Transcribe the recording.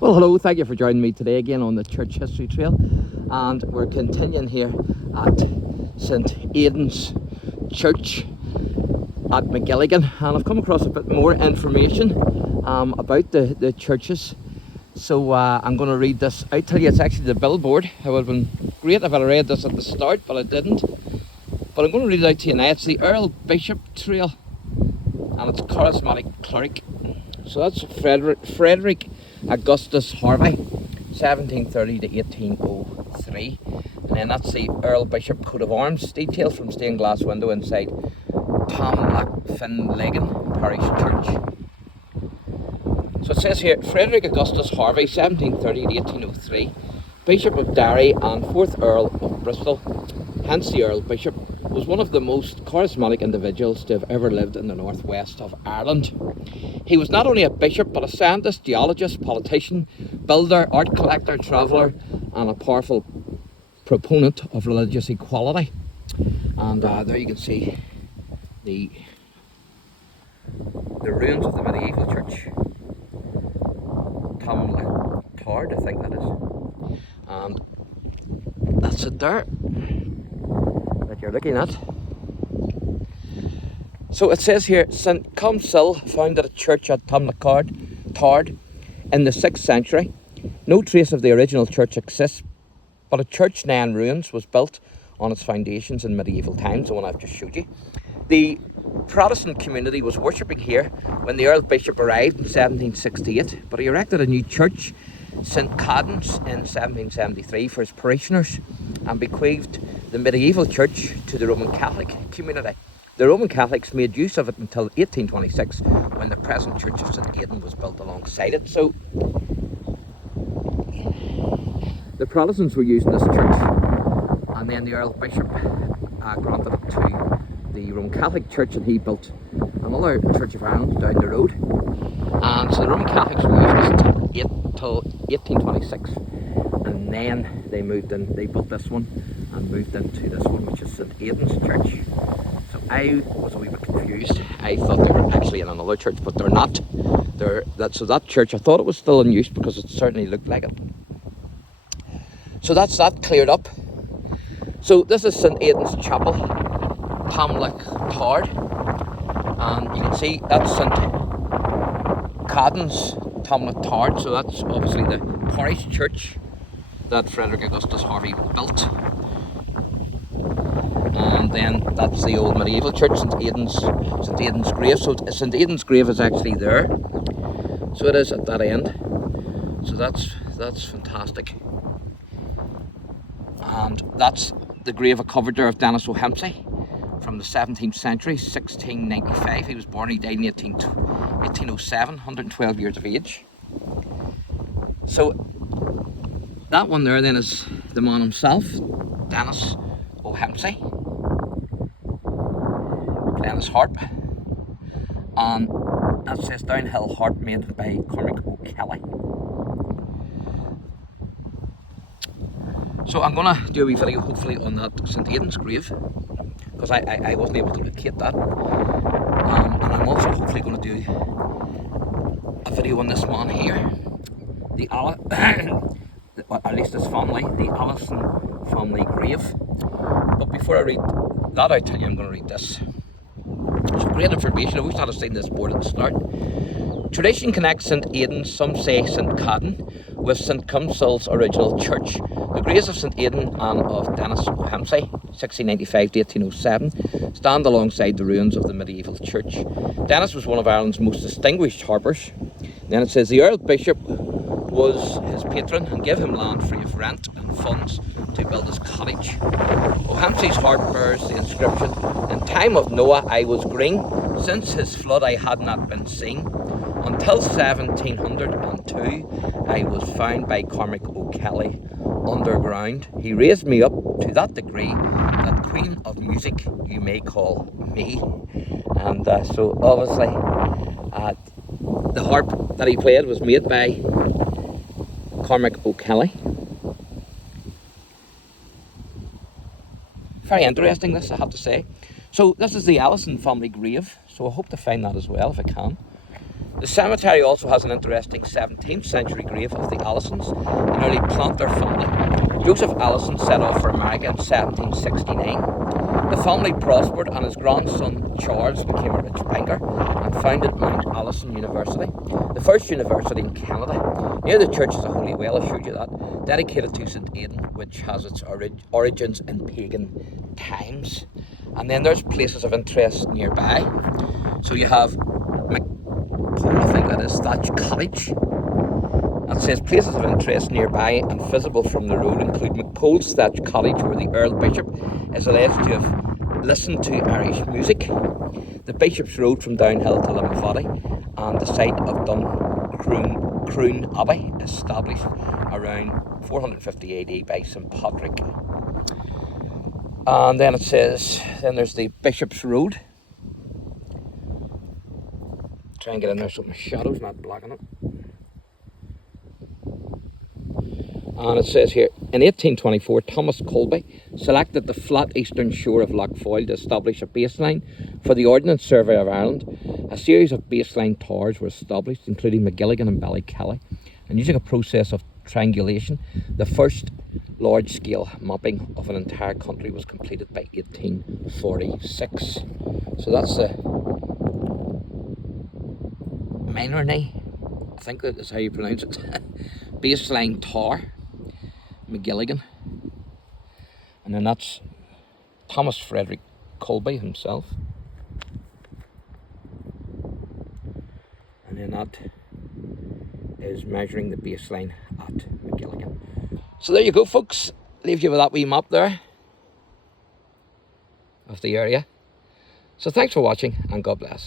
Well, hello, thank you for joining me today again on the Church History Trail, and we're continuing here at St Aidan's Church at MAGILLIGAN, and I've come across a bit more information about the churches. So I'm going to read this out to you. It's actually the billboard. It would have been great if I read this at the start, but I didn't. But I'm going to read it out to you now. It's the EARL Bishop Trail, and it's charismatic cleric. So that's Frederick Augustus Harvey, 1730 to 1803. And then that's the Earl Bishop coat of arms, details from stained glass window inside MAGILLIGAN Parish Church. So it says here, Frederick Augustus Harvey, 1730 to 1803, Bishop of Derry and 4th Earl of Bristol, hence the Earl Bishop, was one of the most charismatic individuals to have ever lived in the northwest of Ireland. He was not only a bishop, but a scientist, geologist, politician, builder, art collector, traveller, and a powerful proponent of religious equality. And there you can see the ruins of the medieval church. Tard, I think that is. And that's it there that you're looking at. So it says here, St Cumcil founded a church at Tard in the 6th century. No trace of the original church exists, but a church now in ruins was built on its foundations in medieval times, the one I've just showed you. The Protestant community was worshipping here when the Earl Bishop arrived in 1768, but he erected a new church, St Cadden's, in 1773 for his parishioners and bequeathed the medieval church to the Roman Catholic community. The Roman Catholics made use of it until 1826, when the present Church of St Aidan was built alongside it. So the Protestants were using this church, and then the Earl Bishop granted it to the Roman Catholic Church, and he built another Church of Ireland down the road. And so the Roman Catholics were using this until 1826, and then they moved in. They built this one and moved into this one, which is St Aidan's Church. So I was a wee bit confused. I thought they were actually in another church, but they're not. So that church, I thought it was still in use because it certainly looked like it. So that's that cleared up. So this is St Aidan's Chapel, Tard, and you can see that's St Cadden's, Tard. So that's obviously the parish church that Frederick Augustus Harvey built. And then that's the old medieval church, St Aidan's grave. So St Aidan's grave is actually there. So it is at that end. So that's fantastic. And that's the grave of Coverter of Denis O'Hempsey from the 17th century, 1695. He was born, he died in 1807, 112 years of age. So that one there then is the man himself, Denis O'Hempsey, playing his harp, and that says Downhill Harp made by Cormac O'Kelly. So I'm going to do a wee video hopefully on that St Aidan's grave, because I wasn't able to locate that, and I'm also hopefully going to do a video on this man here, at least his family, the Allison family grave. But before I read that out to you, I'm going to read this. So great information. I wish I'd have seen this board at the start. Tradition connects St Aidan, some say St Cadden, with St Cumcil's original church. The graves of St Aidan and of Denis O'Hempsey, 1695 to 1807, stand alongside the ruins of the medieval church. Denis was one of Ireland's most distinguished harpers. Then it says the Earl Bishop was his patron and gave him land free of rent and funds to build his cottage. O'Hempsey's harp bears the inscription, "In time of Noah I was green, since his flood I had not been seen. Until 1702 I was found by Cormac O'Kelly underground. He raised me up to that degree that Queen of Music you may call me." And so obviously the harp that he played was made by Cormac O'Kelly. Very interesting, this, I have to say. So this is the Allison family grave, so I hope to find that as well if I can. The cemetery also has an interesting 17th century grave of the Allisons, an early planter family. Joseph Allison set off for America in 1769. The family prospered and his grandson Charles became a rich banker and founded Mount Allison University, the first university in Canada. Near the church is a holy well, I showed you that, dedicated to St. Aidan, which has its origins in pagan times. And then there's places of interest nearby. So you have I think that is Thatch Cottage. It says places of interest nearby and visible from the road include McPole's Thatch Cottage, where the Earl Bishop is alleged to have listened to Irish music, the Bishop's Road from downhill to Limavady, and the site of Croon Abbey, established around 450 AD by St Patrick. And then it says, then there's the Bishop's Road. Try and get in there so my shadow's not blocking it. And it says here, in 1824, Thomas Colby selected the flat eastern shore of Lough Foyle to establish a baseline for the Ordnance Survey of Ireland. A series of baseline towers were established, including MAGILLIGAN and Ballykelly, and using a process of triangulation, the first large-scale mapping of an entire country was completed by 1846. So that's the Minorny, I think that is how you pronounce it, baseline tower, MAGILLIGAN. And then that's Thomas Frederick Colby himself. And then that is measuring the baseline at MAGILLIGAN. So there you go, folks. Leave you with that wee map there of the area. So thanks for watching, and God bless.